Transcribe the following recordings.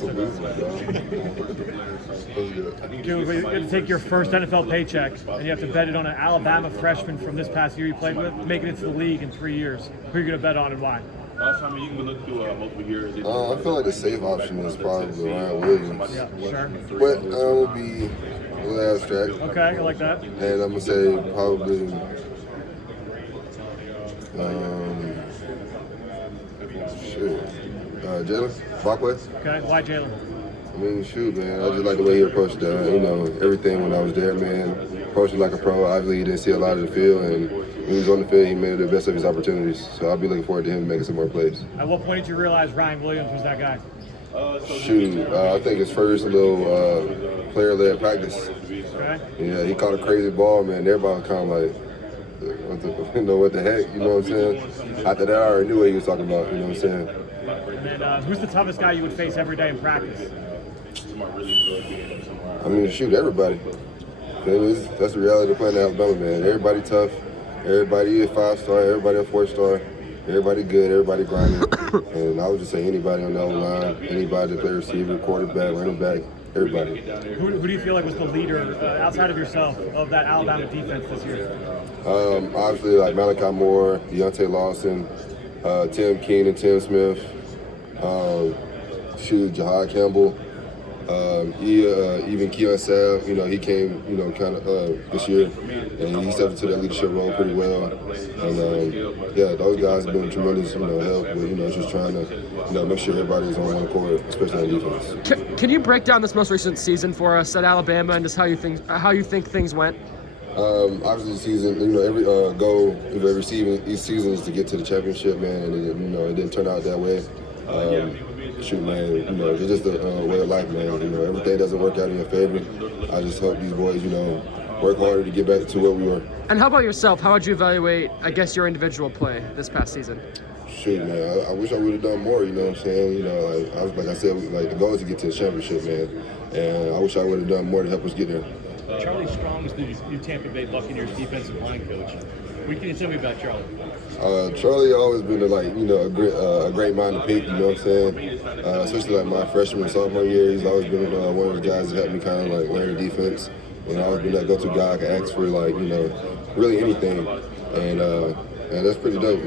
Dude, you have to take your first NFL paycheck, and you have to bet it on an Alabama freshman from this past year you played with, making it to the league in 3 years. Who are you going to bet on and why? I feel like the safe option is probably Ryan Williams. Yeah, sure. But I'm going to be a little abstract. Okay, I like that. And I'm going to say probably Jalen Barkley. Okay, why Jalen? I mean, shoot, man. I just like the way he approached everything when I was there, man. Approached it like a pro. Obviously, he didn't see a lot of the field, and when he was on the field, he made the best of his opportunities. So I'll be looking forward to him making some more plays. At what point did you realize Ryan Williams was that guy? Shoot, I think his first little player-led practice. Okay. Yeah, he caught a crazy ball, man. Everybody was kind of like, what the heck? You know what I'm saying? After that, I already knew what he was talking about. You know what I'm saying? And then, who's the toughest guy you would face every day in practice? I mean, shoot, everybody. That's the reality of playing in Alabama, man. Everybody tough. Everybody a 5-star. Everybody a 4-star. Everybody good. Everybody grinding. And I would just say anybody on the line, anybody that play receiver, quarterback, running back, everybody. Who do you feel like was the leader, outside of yourself, of that Alabama defense this year? Obviously, like Malachi Moore, Deontay Lawson, Tim Keenan, Tim Smith, Jahad Campbell, even Keon Sabb. He came, kind of this year, and he stepped into that leadership role pretty well. And those guys have been tremendous, help with, just trying to, make sure everybody's on one accord, especially on defense. Can you break down this most recent season for us at Alabama and just how you think things went? Obviously, the season, every goal of every season is to get to the championship, man, and it didn't turn out that way. Shoot, man, it's just a way of life, man. Everything doesn't work out in your favor. I just hope these boys, work harder to get back to where we were. And how about yourself? How would you evaluate, I guess, your individual play this past season? Shoot, man, I wish I would have done more, you know what I'm saying? Like I said, the goal is to get to the championship, man. And I wish I would have done more to help us get there. Charlie Strong is the new Tampa Bay Buccaneers defensive line coach. What can you tell me about Charlie? Charlie always been a great mind to pick, you know what I'm saying? Especially like my freshman and sophomore year, he's always been one of those guys that helped me kind of like learn the defense. And always been that go-to guy I can ask for really anything. And that's pretty dope.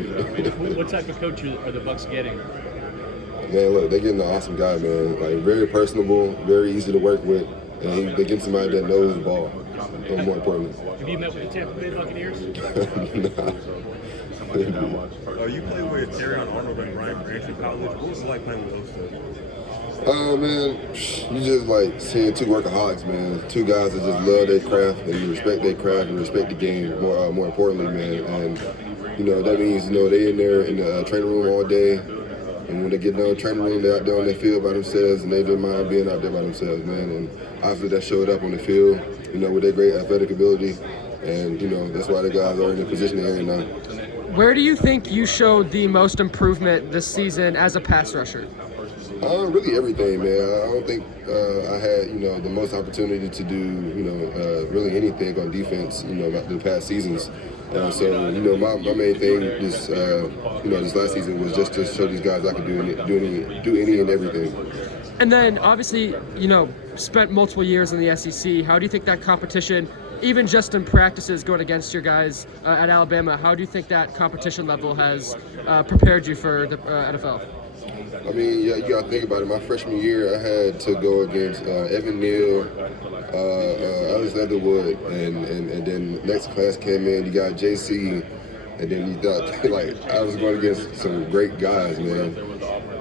What type of coach are the Bucs getting? Man, look, they're getting an awesome guy, man. Like very personable, very easy to work with. And they're getting somebody that knows the ball, and more importantly. Have you met with the Tampa Bay Buccaneers? You played with Terrion Arnold and Brian Branch in college. What was it like playing with those two? Man, you just like seeing two workaholics, man. Two guys that just love their craft and respect their craft and respect the game. More importantly, man. And that means they in there in the training room all day. And when they get done training room, they're out there on their field by themselves, and they didn't mind being out there by themselves, man. And obviously that showed up on the field, with their great athletic ability. And, that's why the guys are in the position they're in now. Where do you think you showed the most improvement this season as a pass rusher? Really everything, man. I don't think I had, the most opportunity to do, really anything on defense, the past seasons. So, my main thing this last season was just to show these guys I could do any and everything. And then, obviously, spent multiple years in the SEC. How do you think that competition, even just in practices going against your guys at Alabama, how do you think that competition level has prepared you for the NFL? I mean, you got to think about it. My freshman year, I had to go against Evan Neal, Alex Leatherwood, and then next class came in, you got JC, and then you thought, I was going against some great guys, man.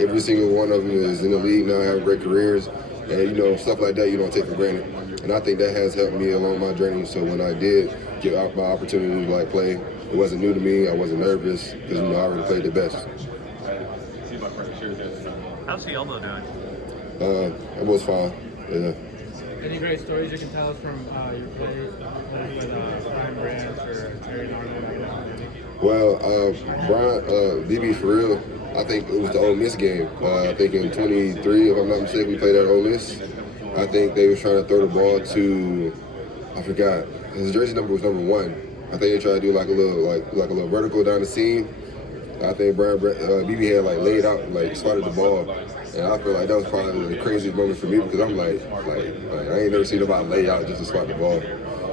Every single one of them is in the league now, have great careers, and, stuff like that you don't take for granted. And I think that has helped me along my journey. So when I did get out my opportunity to, play, it wasn't new to me. I wasn't nervous because, I already played the best. How's the elbow doing? It was fine, yeah. Any great stories you can tell us from your play with Brian Branch or Terry Arnold? Well, Brian, DB for real, I think it was the Ole Miss game. I think in 23, if I'm not mistaken, we played at Ole Miss. I think they was trying to throw the ball to, I forgot, his jersey number was number 1. I think they tried to do like a little vertical down the seam. I think BB had like laid out, like swatted the ball, and I feel like that was probably the craziest moment for me because I'm like I ain't never seen nobody lay out just to swat the ball.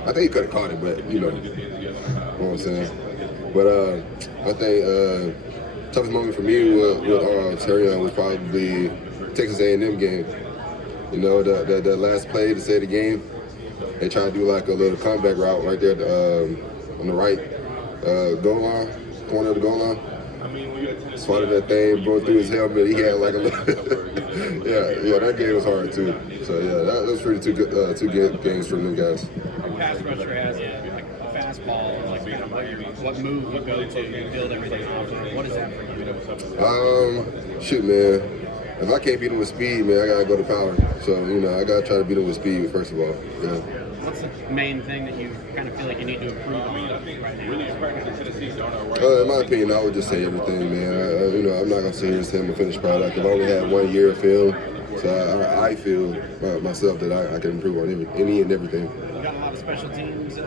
I think he could have caught it, but you know what I'm saying. But I think toughest moment for me with Terry was probably Texas A&M game. You know, the last play to save the game, they tried to do like a little comeback route right there on the right goal line, corner of the goal line. Swatted that thing, broke through his helmet. He had like a little yeah, that game was hard too. So yeah, that was really two good games from them guys. Your pass rusher has like a fastball, like kind of what move you go to, you build everything off of. What is that for you? Shoot, man. If I can't beat him with speed, man, I gotta go to power. So you know, I gotta try to beat him with speed first of all. Yeah. What's the main thing that you kind of feel like you need to improve on right now? In my opinion, I would just say everything, man. You know, I'm not gonna say here's him a finished product. I've only had 1 year of film, so I feel myself that I can improve on any and everything. You got a lot of special teams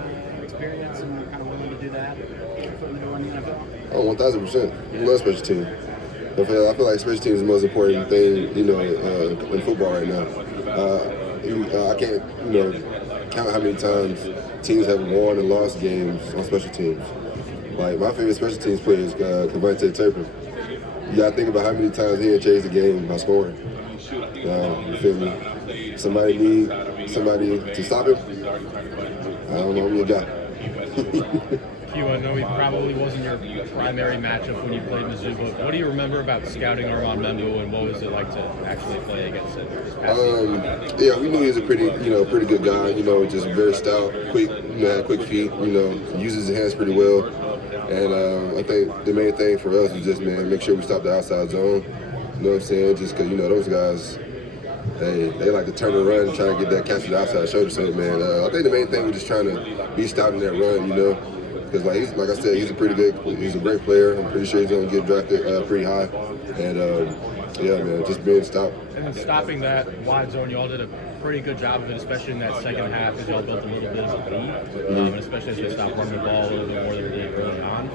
experience, and you're kind of willing to do that for the door in the NFL. Oh, 1,000%. I love special teams. I feel like special teams is the most important thing, you know, in football right now. I can't, you know, count how many times teams have won and lost games on special teams. Like, my favorite special teams player is Quandarrius Robinson. You gotta think about how many times he had changed the game by scoring. You feel me? Somebody need somebody to stop him. I don't know who you got. Q, I know he probably wasn't your primary matchup when you played Mizzou, but what do you remember about scouting Armand Membo, and what was it like to actually play against him this past season? Yeah, we knew he was a pretty good guy. You know, just very stout, quick, had quick feet. You know, uses his hands pretty well. And I think the main thing for us was just, man, make sure we stop the outside zone. You know what I'm saying? Just because, you know, those guys, they like to turn and run and try to get that catch to the outside shoulder. So, man, I think the main thing was just trying to be stout in that run, you know. Because, like I said, he's a great player. I'm pretty sure he's going to get drafted pretty high. And, yeah, man, just being stout. And then stopping that wide zone, you all did a pretty good job of it, especially in that second half, as you all built a little bit of a lead, and especially as they stopped running the ball a little bit more than they did early on.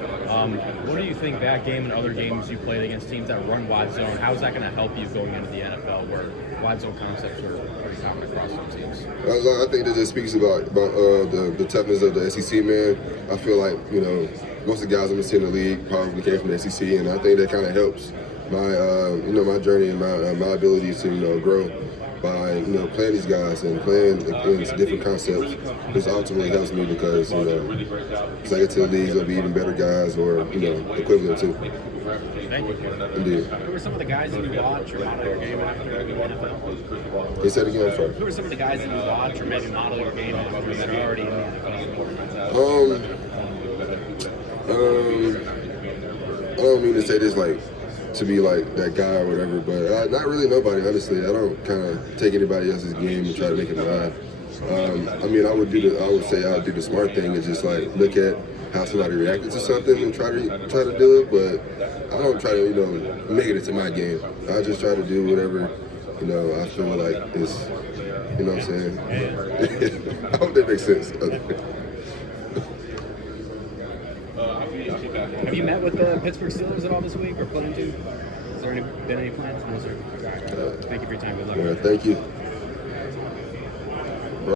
What do you think that game and other games you played against teams that run wide zone, how is that going to help you going into the NFL where wide zone concepts are pretty common across some teams? I think that just speaks about the toughness of the SEC, man. I feel like, you know, most of the guys I'm seeing in the league probably came from the SEC, and I think that kind of helps my journey and my ability to grow by playing these guys and playing in different concepts. This ultimately helps me because as I get to the leagues, there'll be even better guys or equivalent to. Thank you. Indeed. Who are some of the guys that you watch or model your game after the NFL? He said again, I'm sorry. Who are some of the guys that you watch or maybe model your game after that are already in the NFL? I don't mean to say this like to be like that guy or whatever, but not really nobody, honestly. I don't kind of take anybody else's game and try to make it mine. I would say I would do the smart thing and just like look at how somebody reacted to something and try to do it, but I don't try to make it into my game. I just try to do whatever I feel like is, what I'm saying. I hope that makes sense. Have you met with the Pittsburgh Steelers at all this week or planning to? Has there been any plans? No, sir. Thank you for your time. Good luck. All right, thank you.